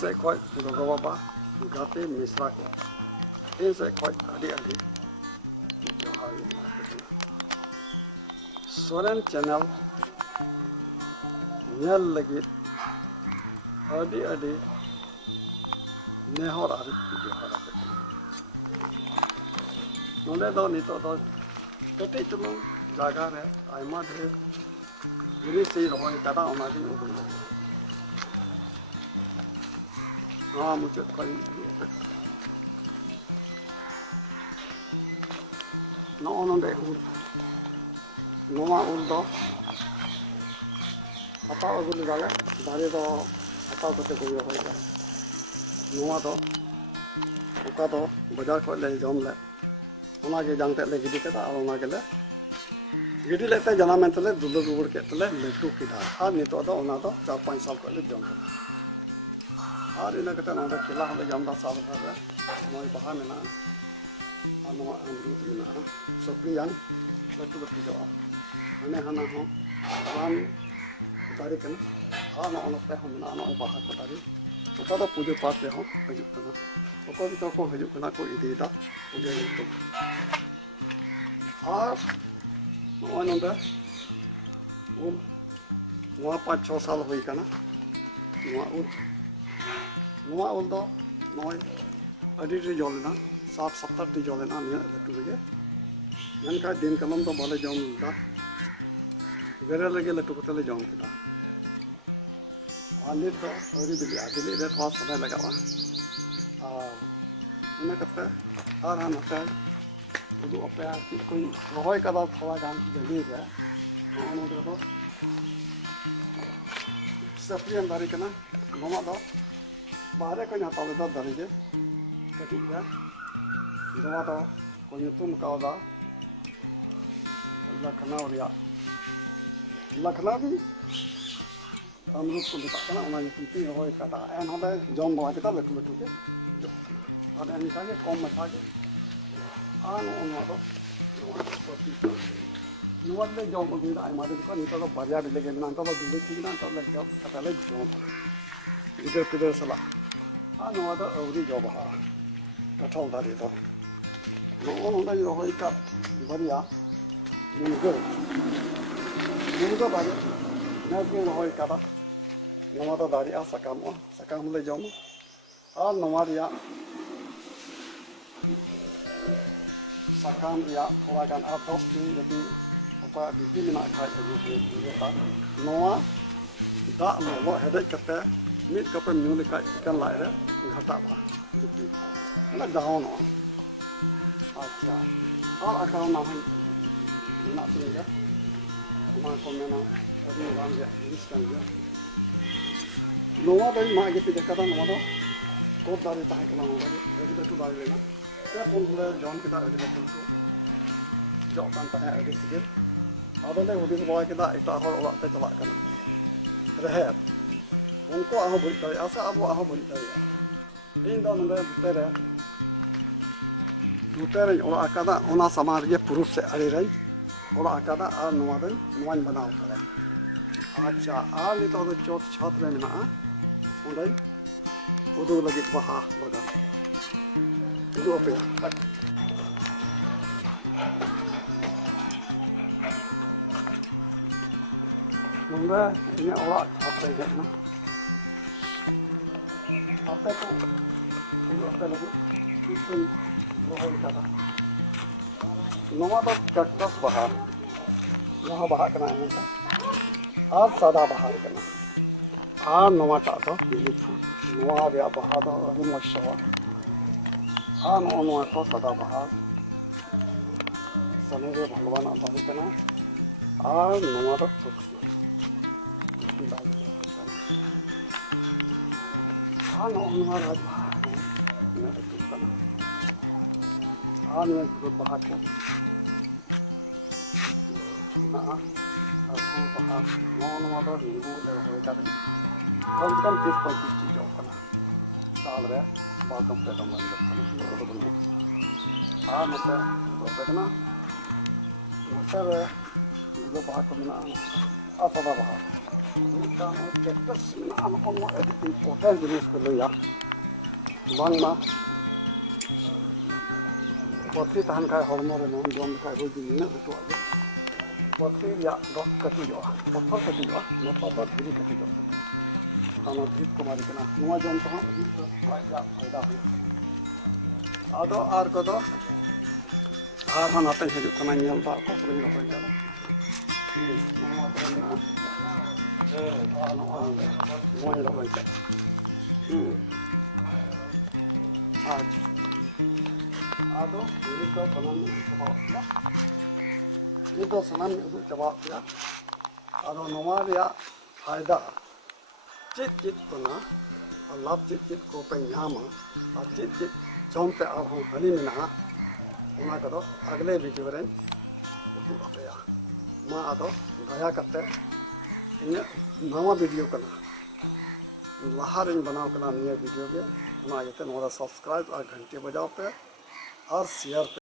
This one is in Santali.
ᱥᱮᱫ ᱠᱷᱚᱡ ᱜᱚᱜᱚ ᱵᱟᱵᱟ ᱜᱟᱛᱮ ᱢᱤᱥᱨᱟ ᱠᱚ ᱤᱧ ᱥᱮᱫ ᱠᱷᱚᱡ ᱟᱹᱰᱤ ᱡᱚᱦᱟᱨ ᱤᱧ ᱮᱢᱟᱯᱮ ᱠᱟᱱᱟ᱾ ᱥᱚᱨᱮᱱ ᱪᱮᱱᱮᱞ ᱧᱮᱞ ᱞᱟᱹᱜᱤᱫ ᱟᱹᱰᱤ ᱱᱮᱦᱚᱨ ᱟᱹᱨᱤ ᱡᱚᱦᱟᱨ ᱟᱯᱮ ᱠᱟᱱᱟ᱾ ᱱᱚᱰᱮ ᱫᱚ ᱱᱤᱛᱚᱜ ᱫᱚ ᱠᱟᱹᱴᱤᱡ ᱪᱩᱞᱩᱝ ᱡᱟᱭᱜᱟ ᱨᱮ ᱟᱭᱢᱟ ᱰᱷᱮᱨ ᱡᱤᱱᱤᱥ ᱤᱧ ᱨᱚᱦᱚᱭ ᱟᱠᱟᱫᱟ, ᱚᱱᱟᱜᱤᱧ ᱩᱫᱩᱜ ᱟᱯᱮ ᱠᱟᱱᱟ᱾ ᱱᱚᱣᱟ ᱢᱩᱪᱟᱹᱫ ᱠᱷᱚᱡ ᱤᱧ ᱩᱫᱩᱜ ᱟᱯᱮ ᱠᱟᱱᱟ᱾ ᱱᱚᱜᱼᱚ ᱱᱚᱰᱮ ᱩᱞ, ᱱᱚᱣᱟ ᱩᱞ ᱫᱚ ᱦᱟᱛᱟᱣ ᱟᱹᱜᱩ ᱞᱮᱫᱟᱞᱮ, ᱫᱟᱨᱮ ᱫᱚ ᱦᱟᱛᱟᱣ ᱠᱟᱛᱮ ᱵᱟᱹᱧ ᱨᱚᱦᱚᱭ ᱠᱟᱜᱼᱟ᱾ ᱱᱚᱣᱟ ᱫᱚ ᱚᱠᱟ ᱫᱚ ᱵᱟᱡᱟᱨ ᱠᱷᱚᱡ ᱞᱮ ᱡᱚᱢ ᱞᱮᱫ, ᱚᱱᱟᱜᱮ ᱡᱟᱝ ᱛᱮᱫ ᱞᱮ ᱜᱤᱰᱤ ᱠᱮᱫᱟ ᱟᱨ ᱚᱱᱟ ᱜᱮᱞᱮ ᱜᱤᱰᱤ ᱞᱮᱫ ᱛᱮ ᱡᱟᱱᱟᱢᱮᱱ ᱛᱮᱞᱮ ᱫᱩᱞᱟᱹᱣ ᱨᱩᱣᱟᱹᱲ ᱠᱮᱫ ᱛᱮᱞᱮ ᱞᱟᱹᱴᱩ ᱠᱮᱫᱟ ᱟᱨ ᱱᱤᱛᱚᱜ ᱫᱚ ᱚᱱᱟ ᱫᱚ 4-5 ᱥᱟᱞ ᱠᱷᱚᱡ ᱞᱮ ᱡᱚᱢ ᱠᱮᱫᱟ᱾ ᱟᱨ ᱤᱱᱟᱹ ᱠᱟᱛᱮ ᱱᱚᱰᱮ ᱠᱮᱞᱟ ᱦᱚᱸᱞᱮ ᱡᱚᱢᱫᱟ ᱥᱟᱞ ᱵᱷᱟᱨ ᱨᱮ, ᱱᱚᱜᱼᱚᱭ ᱵᱟᱦᱟ ᱢᱮᱱᱟᱜᱼᱟ ᱟᱨ ᱱᱚᱣᱟ ᱟᱢᱨᱩᱫ ᱢᱮᱱᱟᱜᱼᱟ, ᱥᱚᱯᱨᱤᱭᱟᱱ ᱞᱟᱹᱴᱩ ᱡᱚᱜᱼᱟ᱾ ᱦᱟᱱᱮ ᱦᱟᱱᱟ ᱦᱚᱸ ᱨᱟᱱ ᱫᱟᱨᱮ ᱠᱟᱱᱟ ᱟᱨ ᱱᱚᱜᱼᱚ ᱱᱚᱛᱮ ᱦᱚᱸ ᱢᱮᱱᱟᱜᱼᱟ, ᱱᱚᱜᱼᱚᱭ ᱵᱟᱦᱟ ᱠᱚ ᱫᱟᱨᱮ, ᱚᱠᱟ ᱫᱚ ᱯᱩᱡᱟᱹ ᱯᱟᱴ ᱨᱮᱦᱚᱸ ᱦᱤᱡᱩᱜ ᱠᱟᱱᱟ᱾ ᱚᱠᱚᱭ ᱠᱚᱪᱚ ᱠᱚ ᱦᱤᱡᱩᱜ ᱠᱟᱱᱟ ᱠᱚ ᱤᱫᱤᱭᱮᱫᱟ ᱯᱩᱡᱟᱹ ᱧᱩᱛᱩᱢ᱾ ᱟᱨ ᱱᱚᱜᱼᱚᱭ ᱱᱚᱰᱮ ᱩᱞ, ᱱᱚᱣᱟ 5-6 ᱥᱟᱞ ᱦᱩᱭ ᱠᱟᱱᱟ ᱱᱚᱣᱟ ᱩᱞ ᱫᱚ ᱱᱚᱜᱼᱚᱭ ᱟᱹᱰᱤ ᱰᱷᱮᱨ ᱡᱚ ᱞᱮᱱᱟ, 60-70ᱴᱤ ᱡᱚ ᱞᱮᱱᱟ ᱱᱤᱭᱟᱹ ᱞᱟᱹᱴᱩ ᱨᱮᱜᱮ᱾ ᱢᱮᱱᱠᱷᱟᱱ ᱫᱤᱱ ᱠᱟᱞᱚᱢ ᱫᱚ ᱵᱟᱞᱮ ᱡᱚᱢ ᱞᱮᱫᱟ, ᱵᱮᱨᱮᱞ ᱨᱮᱜᱮ ᱞᱟᱹᱴᱩ ᱠᱟᱛᱮ ᱞᱮ ᱡᱚᱢ ᱠᱮᱫᱟ᱾ ᱟᱨ ᱱᱤᱛ ᱫᱚ ᱟᱹᱣᱨᱤ ᱵᱤᱞᱤᱜᱼᱟ, ᱵᱤᱞᱤᱜ ᱨᱮ ᱛᱷᱚᱲᱟ ᱥᱚᱢᱚᱭ ᱞᱟᱜᱟᱜᱼᱟ᱾ ᱟᱨ ᱤᱱᱟᱹ ᱠᱟᱛᱮ ᱟᱨ ᱱᱚᱛᱮ ᱩᱫᱩᱜ ᱟᱯᱮᱭᱟ ᱪᱮᱫ ᱠᱚᱧ ᱨᱚᱦᱚᱭ ᱠᱟᱫᱟ ᱛᱷᱚᱲᱟ ᱜᱟᱱ ᱡᱟᱹᱞᱤ ᱨᱮ᱾ ᱱᱚᱜᱼᱚ ᱱᱚᱰᱮ ᱫᱚ ᱥᱟᱯᱨᱤᱭᱟᱱ ᱫᱟᱨᱮ ᱠᱟᱱᱟ, ᱱᱚᱣᱟ ᱫᱚ ᱵᱟᱦᱨᱮ ᱠᱷᱚᱡ ᱦᱟᱛᱟᱣ ᱞᱮᱫᱟ ᱫᱟᱨᱮ ᱜᱮ ᱠᱟᱹᱴᱤᱡ ᱜᱮ᱾ ᱱᱚᱣᱟ ᱫᱚ ᱠᱚ ᱧᱩᱛᱩᱢ ᱠᱟᱣᱫᱟ ᱞᱚᱠᱷᱱᱳ ᱨᱮᱭᱟᱜ ᱞᱚᱠᱷᱱᱳᱣᱤ ᱟᱢᱨᱩᱫ ᱠᱚ ᱢᱮᱛᱟᱜ ᱠᱟᱱᱟ, ᱚᱱᱟ ᱧᱩᱛᱩᱢ ᱛᱤᱧ ᱨᱚᱦᱚᱭ ᱠᱟᱫᱟ᱾ ᱮᱱᱦᱚᱸ ᱞᱮ ᱡᱚᱢ ᱵᱟᱲᱟ ᱠᱮᱫᱟ, ᱞᱟᱹᱴᱩ ᱜᱮ ᱡᱚᱜ ᱠᱟᱱᱟ᱾ ᱟᱨ ᱚᱱᱠᱟ ᱜᱮ ᱠᱚᱢ ᱢᱟᱪᱷᱟ ᱜᱮ᱾ ᱟᱨ ᱱᱚᱜᱼᱚ ᱱᱚᱣᱟ ᱫᱚ ᱱᱚᱣᱟ ᱫᱚᱞᱮ ᱡᱚᱢ ᱟᱹᱜᱩᱭᱮᱫᱟ ᱟᱭᱢᱟ ᱫᱤᱱ ᱠᱷᱚᱱ, ᱱᱤᱛᱚᱜ ᱫᱚ ᱵᱟᱨᱭᱟ ᱵᱤᱞᱤ ᱜᱮ ᱢᱮᱱᱟᱜᱼᱟ, ᱱᱤᱛᱚᱜ ᱫᱚ ᱵᱤᱞᱤ ᱴᱷᱤᱠ ᱮᱱᱟ, ᱱᱤᱛᱚᱜ ᱞᱮ ᱜᱮᱫ ᱠᱟᱛᱮ ᱞᱮ ᱡᱚᱢᱟ ᱜᱤᱫᱟᱹᱨ ᱯᱤᱫᱟᱹᱨ ᱥᱟᱞᱟᱜ᱾ ᱟᱨ ᱱᱚᱣᱟ ᱫᱚ ᱟᱹᱣᱨᱤ ᱡᱚ ᱵᱟᱦᱟᱜᱼᱟ, ᱠᱟᱸᱴᱷᱟᱞ ᱫᱟᱨᱮ ᱫᱚ᱾ ᱱᱚᱜᱼᱚ ᱱᱚᱰᱮᱧ ᱨᱚᱦᱚᱭ ᱟᱠᱟᱫ ᱵᱟᱨᱭᱟ ᱢᱩᱱᱜᱟᱹ ᱫᱟᱨᱮ, ᱱᱮᱥ ᱜᱤᱧ ᱨᱚᱦᱚᱭ ᱟᱠᱟᱫᱟ᱾ ᱱᱚᱣᱟ ᱫᱚ ᱫᱟᱨᱮᱜᱼᱟ, ᱥᱟᱠᱟᱢᱚᱜᱼᱟ, ᱥᱟᱠᱟᱢ ᱦᱚᱸᱞᱮ ᱡᱚᱢᱟ᱾ ᱟᱨ ᱱᱚᱣᱟ ᱨᱮᱭᱟᱜ ᱥᱟᱠᱟᱢ ᱨᱮᱭᱟᱜ ᱛᱷᱚᱲᱟ ᱜᱟᱱ ᱟᱨ 10ᱴᱤ ᱡᱩᱫᱤ ᱚᱠᱚᱭᱟᱜ ᱵᱤᱯᱤ ᱢᱮᱱᱟᱜ ᱠᱷᱟᱡ ᱟᱹᱜᱩ ᱦᱩᱭᱩᱜᱼᱟ᱾ ᱱᱚᱣᱟ ᱫᱟᱜ ᱞᱚᱞᱚ ᱦᱮᱰᱮᱡ ᱠᱟᱛᱮ 1 ᱠᱟᱯᱮᱢ ᱧᱩ ᱞᱮᱠᱷᱟᱡ ᱮᱠᱮᱱ ᱞᱟᱡ ᱨᱮ ᱜᱷᱟᱴᱟᱜᱼᱟ, ᱵᱤᱯᱤ ᱢᱟᱱᱮ ᱰᱟᱣᱩᱱᱚᱜᱼᱟ᱾ ᱟᱪᱪᱷᱟ, ᱟᱨ ᱟᱠᱟᱣᱱᱟ ᱦᱚᱸ ᱢᱮᱱᱟᱜ ᱛᱤᱧ ᱜᱮᱭᱟ, ᱚᱱᱟ ᱠᱚ ᱢᱮᱱᱟ ᱟᱹᱰᱤ ᱨᱟᱱ ᱨᱮᱭᱟᱜ ᱡᱤᱱᱤᱥ ᱠᱟᱱ ᱜᱮᱭᱟ᱾ ᱱᱚᱣᱟ ᱫᱚᱧ ᱢᱟᱜ ᱜᱤᱛᱤᱡ ᱟᱠᱟᱫᱟ, ᱱᱚᱣᱟ ᱫᱚ ᱠᱚᱫ ᱫᱟᱨᱮ ᱛᱟᱦᱮᱸ ᱠᱟᱱᱟ, ᱱᱚᱣᱟ ᱫᱚ ᱟᱹᱰᱤ ᱞᱟᱹᱴᱩ ᱫᱟᱨᱮ ᱞᱮᱱᱟ, 2-3 ᱞᱮ ᱡᱚᱢ ᱠᱮᱫᱟ, ᱟᱹᱰᱤ ᱞᱟᱹᱴᱩ ᱡᱚᱜ ᱠᱟᱱ ᱛᱟᱦᱮᱸᱫ ᱟᱹᱰᱤ ᱥᱤᱵᱤᱞ᱾ ᱟᱫᱚᱞᱮ ᱦᱩᱫᱤᱥ ᱵᱟᱲᱟ ᱠᱮᱫᱟ ᱮᱴᱟᱜ ᱦᱚᱲ ᱚᱲᱟᱜ ᱛᱮ ᱪᱟᱞᱟᱜ ᱠᱟᱱᱟ ᱨᱮᱦᱮᱫ, ᱩᱱᱠᱩᱣᱟᱜ ᱦᱚᱸ ᱵᱟᱹᱲᱤᱡ ᱫᱟᱲᱮᱭᱟᱜᱼᱟ ᱥᱮ ᱟᱵᱚᱣᱟᱜ ᱦᱚᱸ ᱵᱟᱹᱲᱤᱡ ᱫᱟᱲᱮᱭᱟᱜᱼᱟ᱾ ᱤᱧ ᱫᱚ ᱱᱚᱰᱮ ᱵᱩᱴᱟᱹ ᱨᱮᱧ ᱚᱲᱟᱜ ᱟᱠᱟᱫᱟ, ᱚᱱᱟ ᱥᱟᱢᱟᱝ ᱨᱮᱜᱮ ᱯᱩᱨᱩᱵ ᱥᱮᱫ ᱟᱲᱮ ᱨᱮᱧ ᱚᱲᱟᱜ ᱟᱠᱟᱫᱟ ᱟᱨ ᱱᱚᱣᱟᱧ ᱵᱮᱱᱟᱣ ᱟᱠᱟᱫᱟ᱾ ᱟᱪᱪᱷᱟ, ᱟᱨ ᱱᱤᱛᱚᱜ ᱫᱚ ᱪᱚᱴ ᱪᱷᱟᱫᱽ ᱨᱮ ᱢᱮᱱᱟᱜᱼᱟ, ᱚᱸᱰᱮᱧ ᱩᱫᱩᱜ ᱞᱟᱹᱜᱤᱫ ᱵᱟᱦᱟ ᱵᱟᱜᱟᱱ ᱩᱫᱩᱜ ᱟᱯᱮᱭᱟ᱾ ᱱᱚᱰᱮ ᱤᱧᱟᱹᱜ ᱚᱲᱟᱜ ᱪᱷᱟᱫᱽ ᱨᱮᱧ ᱦᱮᱡ ᱮᱱᱟ, ᱟᱯᱮ ᱠᱚ ᱩᱫᱩᱜ ᱟᱯᱮ ᱞᱟᱹᱜᱤᱫ ᱪᱮᱫ ᱠᱚᱧ ᱨᱚᱦᱚᱭ ᱟᱠᱟᱫᱟ᱾ ᱱᱚᱣᱟ ᱫᱚ ᱠᱮᱠᱴᱟᱥ ᱵᱟᱦᱟ, ᱱᱚᱣᱟ ᱵᱟᱦᱟᱜ ᱠᱟᱱᱟ ᱮᱢᱚᱱᱴᱟ ᱟᱨ ᱥᱟᱫᱟ ᱵᱟᱦᱟ ᱠᱟᱱᱟ᱾ ᱟᱨ ᱱᱚᱣᱟᱴᱟᱜ ᱫᱚ ᱞᱤᱞᱤ ᱯᱷᱩᱞ, ᱱᱚᱣᱟ ᱨᱮᱭᱟᱜ ᱵᱟᱦᱟ ᱫᱚ ᱟᱹᱰᱤ ᱢᱚᱡᱽ ᱥᱚᱜᱼᱟ᱾ ᱟᱨ ᱱᱚᱜᱼᱚ ᱱᱚᱣᱟ ᱠᱚ ᱥᱟᱫᱟ ᱵᱟᱦᱟ ᱥᱟᱱᱤᱨᱮ ᱵᱷᱚᱜᱚᱵᱟᱱᱟᱜ ᱫᱟᱨᱮ ᱠᱟᱱᱟ᱾ ᱟᱨ ᱱᱚᱣᱟ ᱫᱚ ᱛᱩᱞᱥᱤ ᱫᱟᱨᱮ ᱠᱟᱱᱟ᱾ ᱟᱨ ᱱᱚᱜᱼᱚ ᱱᱚᱣᱟ ᱨᱟᱡᱽ ᱵᱟᱦᱟ ᱛᱤᱱᱟᱹᱜ ᱞᱟᱹᱴᱩ ᱠᱟᱱᱟ᱾ ᱟᱨ ᱱᱤᱭᱟᱹ ᱜᱩᱞᱟᱹᱵ ᱵᱟᱦᱟ ᱠᱚ ᱢᱮᱱᱟᱜᱼᱟ, ᱟᱨᱦᱚᱸ ᱵᱟᱦᱟ ᱱᱚᱜᱼᱚ ᱱᱚᱣᱟ ᱫᱚ ᱱᱤᱢᱵᱩ ᱞᱮ ᱨᱚᱦᱚᱭ ᱟᱠᱟᱫᱟ, ᱠᱚᱢ ᱥᱮ ᱠᱚᱢ 30-35ᱴᱤ ᱡᱚᱜ ᱠᱟᱱᱟ᱾ ᱥᱟᱞ ᱨᱮ 2 ᱫᱚᱢ 3 ᱫᱚᱢ ᱜᱟᱱ ᱡᱚᱜ ᱠᱟᱱᱟ, ᱱᱤᱛᱚᱜ ᱫᱚ ᱵᱟᱹᱱᱩᱜᱼᱟ᱾ ᱟᱨ ᱱᱚᱛᱮ ᱨᱚᱦᱚᱭ ᱠᱟᱱᱟ, ᱱᱚᱛᱮ ᱨᱮ ᱜᱩᱞᱟᱹᱵ ᱵᱟᱦᱟ ᱠᱚ ᱢᱮᱱᱟᱜᱼᱟ ᱟᱨ ᱥᱟᱫᱟ ᱵᱟᱦᱟ᱾ कैक्टस इम्पोर्टेंट जिनिस को लिया बांगमा पथरी तहन का हॉर्मो रे नोन जोम का हो जी ने तो आगे पथरी या दो कटी जो बफर कटी जो मतलब धीरे कटी जो तानो ड्रिप को मारी कना नुआ जोम तो या फायदा है आदो आर को दो आर हन आते हैं जो कना नेल दा को प्रिंग हो जाए नुआ तो ना नुआ लो हो जाए आज आदो ini ko sanan coba ya ini do sanan udu coba ya ado nowa ya फायदा चित चित को ना और लाभ चित चित को पे nyama और चित चित जोम पे आप हम हनी में ना उना करो अगले वीडियो रे उदु अपया मा आदो दया करते इन नवा वीडियो करना लहार इन बनाओ करना नया वीडियो के उना ये नोरा सब्सक्राइब और घंटी बजाओ पे और शेयर पे